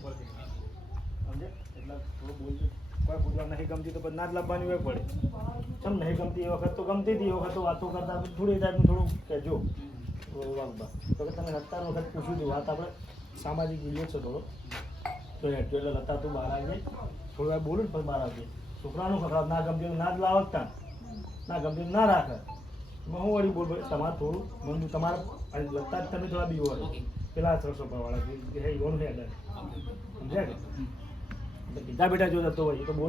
સમજે એટલે થોડું બોલજો. કોઈ પૂછવા નહીં ગમતી તો પછી ના જ લાવવાની હોય પડે. ચમ નહીં ગમતી વખત તો ગમતી હતી, એ વખત તો વાતો કરતા થોડી ટાઈપનું થોડું કહેજો. તમે સત્તાર વખત પૂછ્યું હતું, વાત આપણે સામાજિક વીડિયો છે થોડો. તો એટલે લતા તું બહાર આવી જાય થોડી વાર બોલું પછી બહાર આવી છોકરાનું ખરાબ ના ગમતી ના જ લાવતા ના ગમતી ના રાખે હું વળી બોલ, તમારે થોડું, મન તમારે લતા જ તમે થોડા બીવો પેલા સરસો વાળા કે હે સમજ્યા કે? બીજા બેટા જો જતો હોય તો બોલ.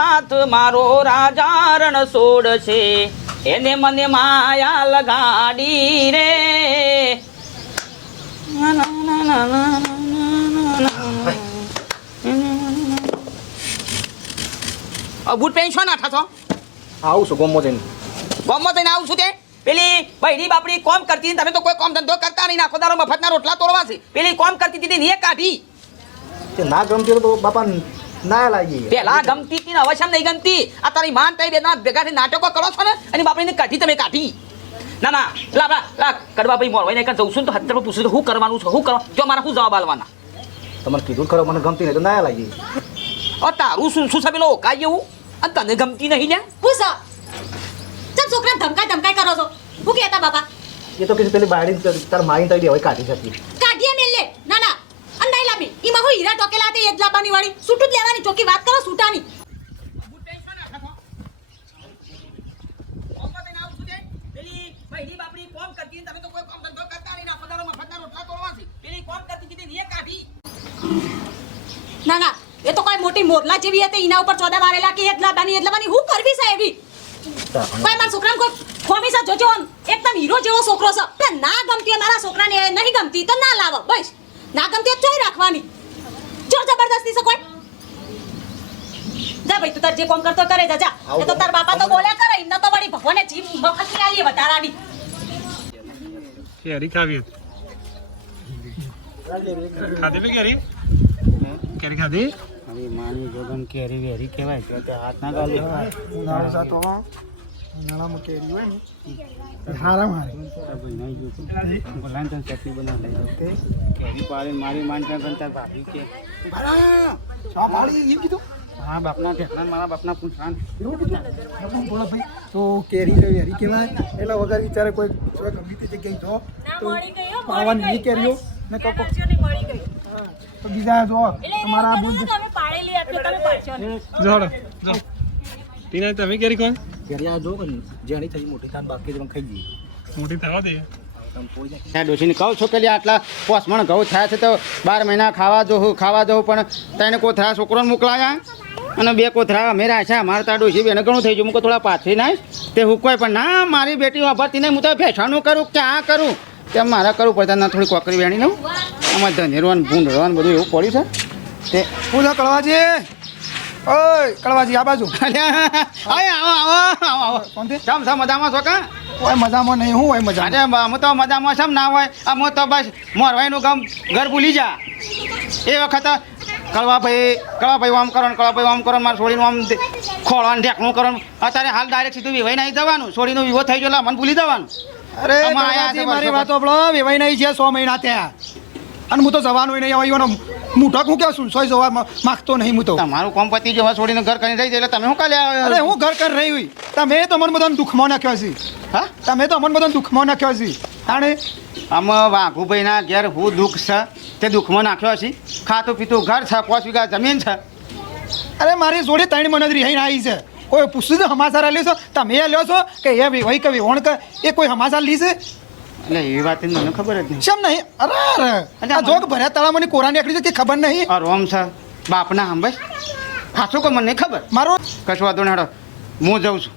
નાથ મારો રાજા રણ સોડ છે એને મને માયા લગાડી રે. બુટ પેન્શન આઠા છો આવું છું ગોમો જઈને. ગોમો જઈને આવું છું તે? પેલી બૈરી બાપડી કોમ કરતી તમે તો કોઈ કોમ ધંધો કરતા નહીં નાખો દારો મફતના રોટલા તોડવા છે. પેલી કોમ કરતી હતી ને એ કાઢી. કે ના ગમતી તો બાપા ના લાગી. પેલા ગમતી હતી ને હવે શેમ નહીં ગમતી? આ તારી માન તારી બેના ભેગા થઈને નાટકો કરો છો ને અને બાપડીને કાઢી તમે કાઢી. ના ના લા લા લા કડવા ભાઈ મોરવાઈ નહીં જઉં છું ને તો હત્તર પૂછું શું કરવાનું છે શું કરવા જો મારા શું જવાબ આલવાના? તમારે કીધું ખરો મને ગમતી નહીં તો ના લાગી. ઓ તારું શું શું સાબેલો કાઈ એવું? અને તને ગમતી નહીં ને પૂછો. ચમ છોકરા ધમકાય ધમકાય કરો છો? હું કહેતા બાપા? એ તો કીધું પેલી બાળી તાર મારી તળી હોય કાઢી શકી કાઢીએ લે ના ના. અંડાઈ લાબી. ઈમાં હું હીરા ટોકેલા તે એજ લાબાની વાળી. સૂટું જ લેવાની ચોકી વાત કરો સૂટાની. ના ના. એ તો કોઈ મોટી મોરલા જેવી હતી એના ઉપર ચોદા મારેલા કે એટલા લાવવાની એટલા લાવવાની હું કરવી સાહેબી એવી? કોઈ મારા છોકરાને કોઈ ખોમી સા જોજો એકદમ હીરો જેવો છોકરો છે પણ ના ગમતી મારા છોકરાને નહીં ગમતી તો ના લાવો બસ ના ગમતી ચોઈ રાખવાની ચોર જબરદસ્તી છે કોઈ જા ભાઈ તું તાર જે કોમ કરતો કરે જા જા એ તો તાર બાપા તો બોલ્યા કરે એમને તો વળી ભગવાને જીભ મફતની આલી વધારાની કેરી ખાવી હતી ખાધી મેં કેરી કેરી ખાધી હવે માની જોગન કેરી વેરી કહેવાય તો હાથ ના ગાલે ઉનાળો સાતો ઉનાળામાં કેરી હોય ને હારામ હારી બનાવી તને ચટણી બનાવી લઈ કેરી પાડીને મારી માન ત્યાં ગણતા ભાભી કે શા પાડી એમ કીધું મારા બાપના ઢેકણા મારા બાપના પૂંછાણ એવું કીધું બોલો ભાઈ તો કેરી તો વેરી કહેવાય એટલે વગર વિચારે કોઈ ગમે તે જગ્યાએ જો તો પાવાની નહીં કેરીઓ ને કપો તો બીજા જો તમારા બુદ્ધ જોડો. જો ટીના તમે કેરી કોણ કેરી આ જો જેણી થઈ મોટી થાન બાકી તમે ખાઈ જઈએ. મોટી થવા દે. ડોશીને કહું છું કે આટલા પોસમણ ઘઉં થયા છે તો બાર મહિના ખાવા જોઉં ખાવા જવું પણ ત્રણ કોથરા છોકરોને મોકલાયા અને બે કોથરા અમે રાખ્યા. મારે ત્યાં ડોશી બેને ઘણું થઈ ગયું મૂકો થોડા પાછળ નાખ તે હુકવાય પણ ના મારી બેટી વાપરતી નહીં. હું તો ભેસાનું કરું કે આ કરું. તેમ મારે કરવું પડતા ના થોડી કોકરી વેણી લઉં આમાં ધનેરવાનું ભૂંડવાનું બધું એવું પડ્યું છે. તે પૂછો કળવાજી ઓય કળવાજી આ બાજુ. આય, આવો આવો આવો આવો. કોણથી સમ સમ મજામાં છો કા? કોઈ મજામાં નહીં હું હોય મજામાં. અરે અમે તો મજામાં છમ ના હોય અમે તો બસ મોરવાઈનું ગામ ઘર ભૂલી જા. એ વખત કળવાભાઈ કળવાભાઈ આમ કરો કળવાભાઈ આમ કરો મારે છોડીનું આમ ખોળવાનું ઢેકણું કરો અત્યારે હાલ ડાયરેક્ટ સીધું વિવાય નહીં જવાનું છોડીનું વિવો થઈ ગયો મને ભૂલી જવાનું. અરે મારી વાતો આપણો વેવાઈ નહીં છે સો મહિના ત્યાં અને હું તો જવાનું નહીં હવે મૂઠક હું કે શું સોય જવા માગતો નહીં હું તો. તમારું કોમ પતિ જો છોડીને ઘર કરીને રહી જાય એટલે તમે શું કાલે અરે હું ઘર કરી રહી હોય તમે તો અમને બધાને દુઃખમાં નાખ્યો છે. હા? તમે તો અમને બધાને દુઃખમાં નાખ્યો છે. તાણે આમાં વાઘુભાઈના ઘેર હું દુઃખ છે તે દુઃખમાં નાખ્યો છે. ખાતું પીતું ઘર છે પાંચ વીઘા જમીન છે. અરે મારી જોડે ત્રણ મને રહી આવી છે. કોઈ પૂછ્યું સમાચાર લ્યો છો? તમે લ્યો છો કે એ વહી કવિ ઓણ કે એ કોઈ સમાચાર લી છે? એટલે એ વાત મને ખબર જ નહીં. શેમ નહીં? અરે અરે. આ જોગ ભર્યા તળામાં કોરા નીકળી જતી કે ખબર નહીં. આ રોમ છે. બાપના હંભાઈ ખાસું કે મને નહીં ખબર. મારો કશું વાંધો નહીં હેડો. હું જઉં છું.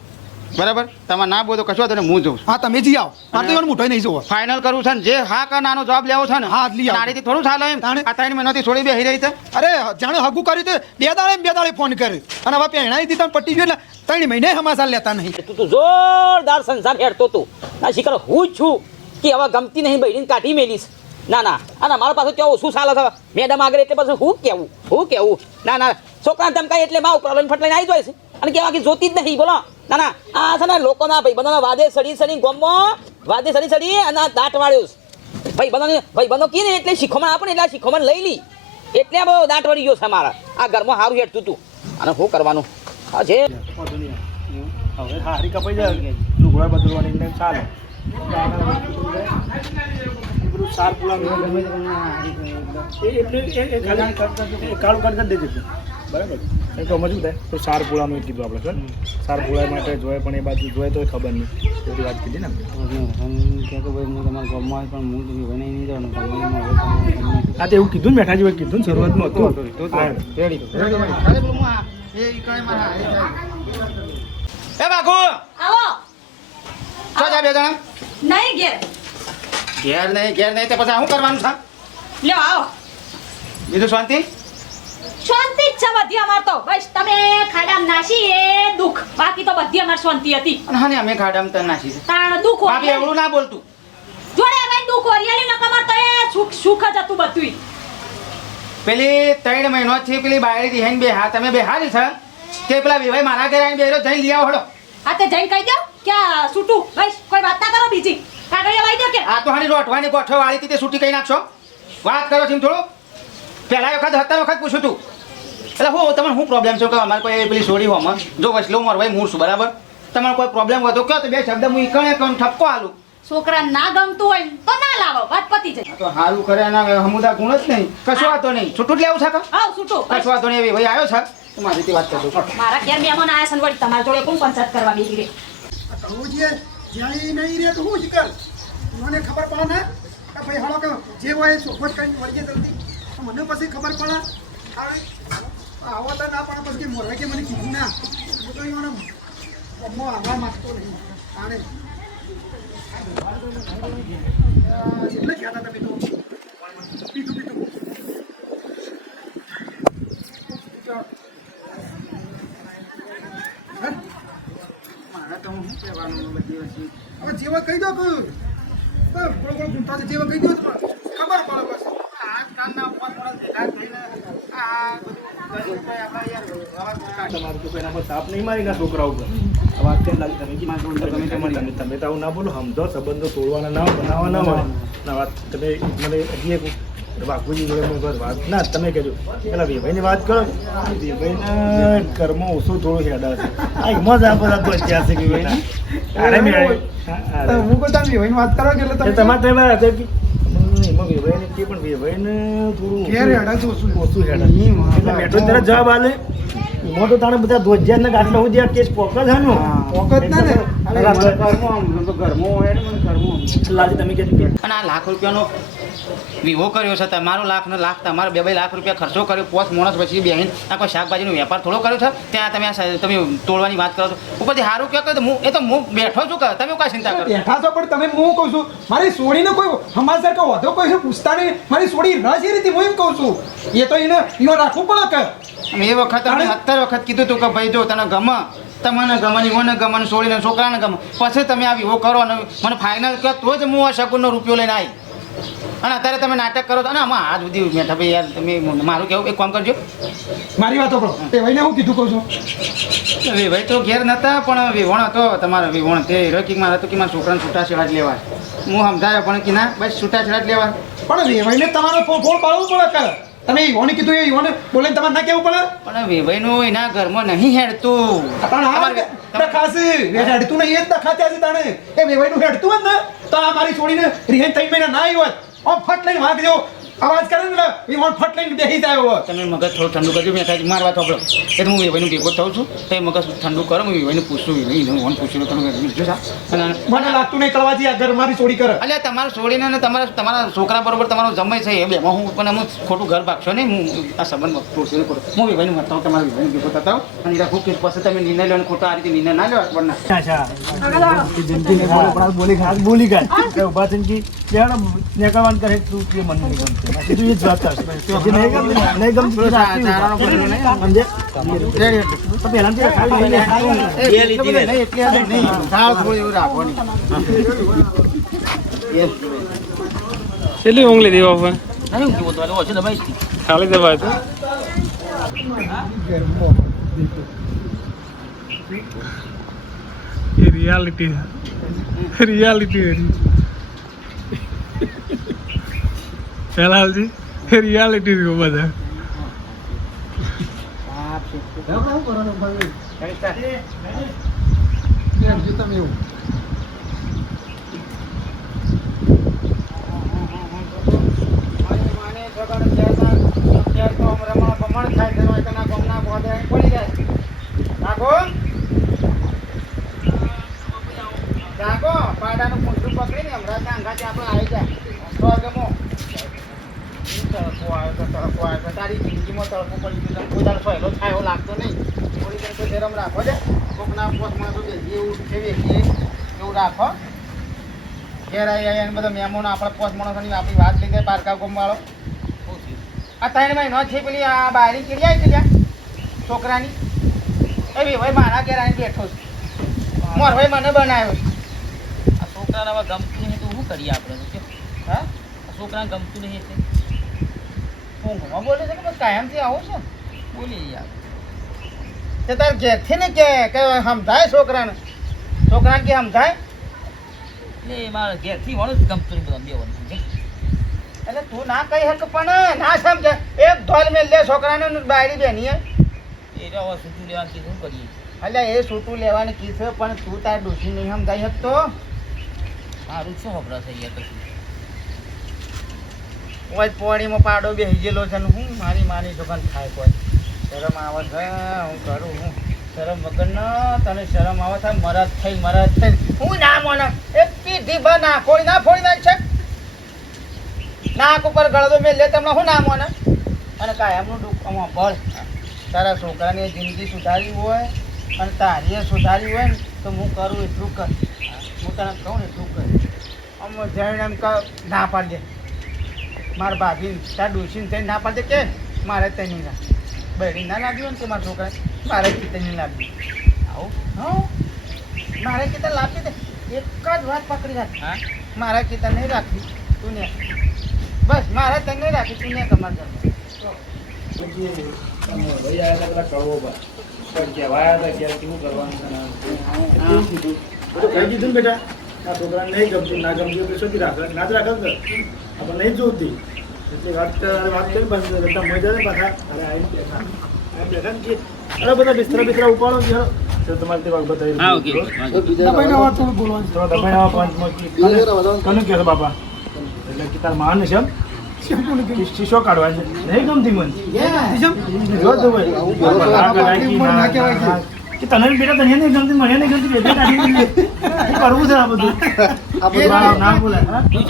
બરાબર? તમે ના બોલો કશું વાંધો નહીં હું જઉં છું. હા તમે જી આવો. આ તો મોટો નહીં જોવો. ફાઇનલ કરું છે ને જે હા કા નાનો જવાબ લેવો છે ને હા, લઈ આવો. નારીથી થોડું ચાલે એમ. આ ત્રણ મહિનાથી છોડી બેહી રહી છે. અરે જાણે હગું કર્યું તે. બે દાડે બે દાડે ફોન કરે. અને હવે પહેણાઈ દીધા ને પટી ગયું એટલે ત્રણ મહિને હમાસા લેતા નહીં. તું તો જોરદાર સંસાર હેડતો તું. ના શીખર હું છું. કે હવે ગમતી નહીં બહેરીને કાઢી મેલીશ. ના ના. અને મારા પાસે કેવું શું ચાલે છે મેડમ આગળ એટલે પછી હું કેવું? હું કેવું? ના ના. છોકરા ધમકાય એટલે માં ઉપર લઈને ફટલાઈને આવી જાય છે. અને કેવા કે જોતી જ નહીં, બોલો. ના ના. આ છે ને લોકોના ભાઈ બંધોના વાદે સડી સડી ગોમમાં વાદે સડી સડી અને દાંત વાળ્યો ભાઈ બંધોને ભાઈ બંધો કીને એટલે શીખોમાં આપણે એટલે શીખોમાં લઈ લી. એટલે બહુ દાંત વળી ગયો છે મારા. આ ઘરમાં સારું હેઠતું હતું અને શું કરવાનું? હા છે હવે હારી કપાઈ જાય. લુગડા બદલવાની ટાઈમ ચાલે. એ એ એ ખાલી એ કાળું કાઢ કરી દેજે બરાબર એ તો સમજવું થાય તો સાર પુલાનું જ કીધું આપણે સર સાર પુળા માટે જોઈએ પણ એ બાજુ જોઈએ તો ખબર નહીં એવી વાત કીધી ને હા તો એવું કીધું ને મેઠાજી ભાઈ કીધું ને શરૂઆતમાં હતું હા. એ બાકુ આવો જા બે જણા નહીં ઘેર. ઘેર નહીં ઘેર નહીં તો પછી શું કરવાનું છે? લ્યો આવો. બીજું શાંતિ? શાંતિ જ છે બધી અમાર તો. બસ તમે ખાડામ નાસી એ દુઃખ. બાકી તો બધી અમાર શાંતિ હતી. અને હા અમે ખાડામ તો નાસી છે તાણ દુખ ઓરિયાળી. એવડું ના બોલતું. જોડે અમે દુઃખ હોય ન કમર તો એ સુખ સુખ જ હતું બધુંય. પેલી ત્રણ મહિનો થી પેલી બાયડી હેન બે હા તમે બે હારી છે? તે પેલા વિભાઈ મારા ઘરે આવીને બેરો જઈને લઈ આવો હડો. આ તે જઈને કહી દો. કે સુટું છૂટું? બસ કોઈ વાત ના કરો બીજી. કાગળિયા વાઈ દો કે. આ તો હાની રોટવાની ગોઠો વાળી તે છૂટી કઈ નાખશો. વાત કરો છો થોડું? પહેલા વખત હતા વખત પૂછું તું. એટલે હું તમને શું પ્રોબ્લેમ છે? કે અમારે કોઈ પેલી સોડી હોમાં જો વસલો માર ભાઈ મૂળ છું બરાબર? તમારો કોઈ પ્રોબ્લેમ હોય તો કહો તો બે શબ્દ હું ઈકણે કણ ઠપકો આલું. છોકરા ના ગમતું હોય તો ના લાવો વાત પતી જાય. તો હારું કરે ના હમુદા ગુણ જ નહીં. કશું વાતો નહીં. છૂટું જ લેવું છે આવ છૂટું. કશું વાતો નહીં એવી ભાઈ આવ્યો છે. તો મારી વાત કરજો. મારા ઘેર મહેમાન આયા છે વળી તમારા જોડે કોણ પંચાયત કરવા બેસી રે કહું છે જ્યાં નહીં રહે તો હું જ કર? મને ખબર પડે ને કે ભાઈ હાલો કે જે હોય સોફટ કરીને વળીએ જલ્દી. મને પછી ખબર પડે. આવો તો ના પણ પછી મોરવે કે મને કીધું ના. હું તો એને અમ્મો આવવા માગતો નહીં. આને એટલે કહેતા તમે તો પીધું મારે તો હું શું કહેવાનું બધી વસ્તુ હવે જેવા કહી દો કે બસ ગોળ ગોળ છે જેવા કહી દો તો ખબર પડે બસ. આજકાલના ઉપર થોડા ભેગા થઈને આ બધું આપણે યાર હવે તમારે તો એના પર સાપ નહીં મારી ના છોકરા ઉપર. આ વાત કેમ લાગે તમે? તમે તમે તમે તમે તો આવું ના બોલો સમજો સંબંધો તોડવાના ના બનાવવાના હોય. ના વાત તમે મને હજી એક બાપુજી જોડે વાત ના તમે કહેજો. પેલા વેભાઈની વાત કરો વેભાઈના ઓછું થોડું હેડા છે આ એમાં જ આ બધા તો ઐતિહાસિક વેભાઈના. અરે મેળે તો હું કોઈ તમે વિવાહની વાત કરો કે એટલે તમારે તમે હતા કે વેભાઈને પણ વેભાઈને જવાબ આલે. એમાં તો તાણે બધા ધ્વજાના ગાંઠલા સુધી આ કેસ પોકત હે. ને પોકત ના. ને. ને કીધું આ લાખ રૂપિયાનો વિવો કર્યો છે તમારો લાખ ને લાખ તમારો બે બે લાખ રૂપિયા ખર્ચો કર્યો પોચ માણસ પછી બેહીન આ કોઈ શાકભાજીનો વેપાર થોડો કર્યો છે? ત્યાં તમે તમે તોડવાની વાત કરો છો. ઉપરથી સારું કહો કહ્યું હું એ તો હું બેઠો છું કે તમે કાંઈ ચિંતા કરો બેઠા છો પણ તમે હું કહું છું મારી સોડીને કોઈ સમાચાર કે વધો કોઈ પૂછતા નહીં. મારી સોડી રસ એ રીતે હું એમ કહું છું. એ તો એને ઈનો રાખવું પડે કે? એ વખત અમે સત્તર વખત કીધું હતું કે ભાઈ જો તને ગમે તમને ગમવાની મને ગમન છોડીને છોકરાને ગમે. પછી તમે આ વિવો કરો અને મને ફાઇનલ કહો તો જ હું આ શકુનનો રૂપિયો લઈને આવી અને અત્યારે તમે નાટક કરો તો અને આમાં આજ સુધી બેઠા ભાઈ યાર તમે મારું કેવું? એક કામ કરજો. મારી વાતો કરો તે ભાઈને હું કીધું કહું છું? ભાઈ તો ઘેર નતા પણ વિવણ હતો. તમારો વિવણ તે માં હતો કે મારા છોકરાને છૂટા છેડા જ લેવા. હું સમજાયો પણ કે ના બસ છૂટા છેડા જ લેવા. પણ વેવાઈને તમારો ફોન પાડવું પડે કે તમે ઈવોને કીધું એ ઈવોને બોલે તમારે ના કેવું પડે? પણ વેવાઈનું એના ઘરમાં નહીં હેડતું. પણ તમારે- દખાશે. હેડતું નહીં એ જ દખાત્યા છે તાણે. એ વેવાઈનું હેડતું જ ને. તો આ મારી છોડીને રિહેન થઈ મહિના ના આવ્યો હોત આમ ફટ લઈને જેવો અવાજ કરે ને એ ઓન ફટ લઈને બેસી જાય હો તમે મગજ થોડું ઠંડુ કરજો મેં કાંઈ મારવા તો એટલે હું વેવાઈનું ભેગો થઉં છું. તો એ મગજ ઠંડુ કરો હું વેવાઈને પૂછું વેવાઈ ઓન પૂછ્યું તમે બીજું સા મને લાગતું નહીં કળવાજી આ ઘર મારી ચોરી કરે. અલ્યા તમારે છોડીને અને તમારા તમારા છોકરા બરોબર તમારો જમે છે એ બેમાં હું પણ હું ખોટું ઘર ભાગશો નહીં હું આ સંબંધ પૂછ્યું કરું હું વિભાઈને મળતા હું તમારા વિભાઈને ભેગો થતા હોઉં. અને રાખું ખૂબ પછી તમે નિર્ણય લો ખોટો આ રીતે નિર્ણય ના લો પણ ના બોલે બોલી કાઢ ઊભા થઈને કે યાર કરે તું કે મન નહીં ગમતું. તું એ જ વાત કરશે નહીં ગમતું નહીં ગમતું ઊંઘ લીધી બાપા. ખાલી દબાય તો. રિયાલિટી રિયાલિટી ફેલાલજી એ રિયાલિટી છે બધા કેમ છો. તમે એવું રાખો ઘેર આવી આવી અને બધા મહેમાનો આપણા માણસોની આપણી વાત લીધે પારકા ગોમવાળો. આ ત્રણ મહિનો છે પેલી આ બારી કેરી આવી ત્યાં? છોકરાની? બી ભાઈ મારા ઘેર આવીને બેઠો છું. મોર ભાઈ મને બનાવ્યો છે. આ છોકરાને હવે ગમતું નહીં તો શું કરીએ આપણે? તો હા? છોકરાને ગમતું નહીં એટલે? ઊંઘમાં બોલે છે કે બસ કાયમથી આવું છે? બોલી યાર. તે તાર ઘેરથી ને કે કે સમજાય છોકરાને? છોકરાને કે સમજાય? એટલે મારા ઘેરથી વણું જ ગમતું નહીં બધું બેવાનું સમજે એટલે તું ના કહી હક પણ ના સમજે. એક ધોલ મેં લે છોકરાને બાયડી બેની હે. એ તો હવે લેવાનું કીધું કરીએ. અલ્યા એ છૂટું લેવાનું કીધું પણ તું તાર ડોસી નહીં સમજાઈ શકતો. મારું શું ખબર થઈ ગયા પછી. ઓય પોણીમાં પાડો બેસી ગયેલો છે ને હું મારી માની દુકાન થાય કોઈ શરમ આવે છે હું કરું હું શરમ વગરનો તને શરમ આવે થાય, મરાજ થઈ મરાજ થઈ. હું ના મોને. એક પીધી બા ના ફોડી ના ફોડી નાખ છે. નાક ઉપર ગળદો મેં લે તમને હું ના મને? અને કાયમનું દુઃખ આમાં બળ તારા છોકરાની જિંદગી સુધારી હોય અને તારીએ સુધારી હોય ને, તો હું કરું એટલું કર. હું તને કહું ને એટલું કર. આમ જઈને એમ કહો, ના પાડજે. મારા ભાભી તાર ડોસીને થઈને ના પાડજે કે? મારે તેની ના. બહેરી ના લાગ્યું ને કે મારા છોકરાને? મારે કીર્તનને લાવી આવું. હા? મારે કીધે લાવી દે એક જ વાત પકડી રાખ. હા? મારા કીધે નહીં રાખી તું ને. બસ મારે તને નહીં રાખી તું ને દીધું બેટા? આ છોકરાને નહીં ગમતું ના ગમતું તો શું રાખે. ના જ રાખે આપણે નહીં જોતી. એટલે વાત વાત કરી બંધ બધા મજા ને પાછા. અરે આવીને બેઠા આવીને બેઠા ને કે અરે બધા બિસ્તરા બિસ્તરા ઉપાડો ને તો તમારે તે વાત બતાવી હા ઓકે. દબાઈને અવાજ થોડું બોલવાનું તો તમે આવા પાંચમાં કી- કને કહેશો? બાપા. એટલે કે તાર માન છે એમ. કેમ બોલે કે? કે શીશો કાઢવાની છે? નહીં ગમતી મને. જો તો ના કરાય કે ના- ના કહેવાય કે. તને બેટા તને નહીં ગમતી મને નહીં ગમતી બેટા કાઢી કરવું છે આ બધું. ના- ના બોલાય તું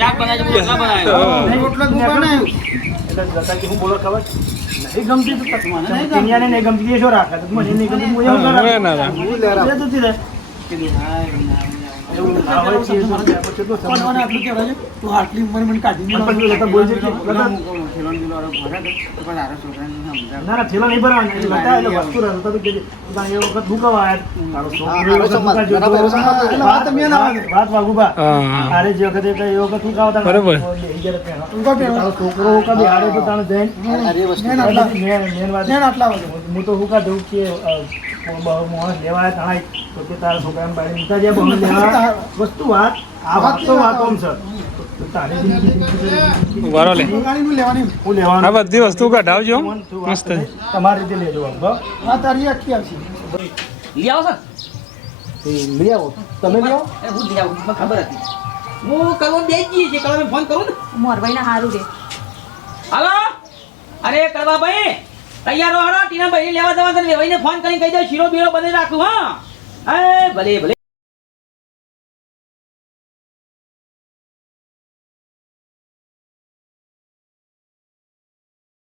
રોટલા બનાવ્યો. એટલે જતા કે હું બોલો ખબર? નહીં ગમતી તો મને કન્યાને નહીં ગમતી એ શું રાખે મને નહીં ગમતી હું એવું હા. એ તો તીધે. એવું ના આટલું કહેવાય છે? તું આટલી ઉંમરે અરે જે વખતે એ વખત શું ખાવા બરોબર. છોકરો હુકા હારે તો તાણે જઈને મેન વાત હું તો હું કાઢું કે માણસ લેવા આવ્યા તો કે તારા છોકરાને બાળી મૂકતા જ્યાં બહુ લેવા વસ્તુ વાત આ વાત તો વાત હું લેવાનું બધી વસ્તુ કઢાવજો. મસ્ત તમારી રીતે લેજો? આ તારી આખી આવશે લઈ આવો એ લઈ આવો તમે લઈ આવો સર હું લઈ આવું મને ખબર હતી હું કરવા બે જઈએ છીએ કરવા ફોન કરું ને મોરભાઈને હારું છે હાલો? અરે કરવા ભાઈ તૈયાર રહો ટીના ભાઈ લેવા જવા તને ભાઈને ફોન કરીને કહી દે, શીરો બીરો બધે રાખું, હા. ભલે ભલે.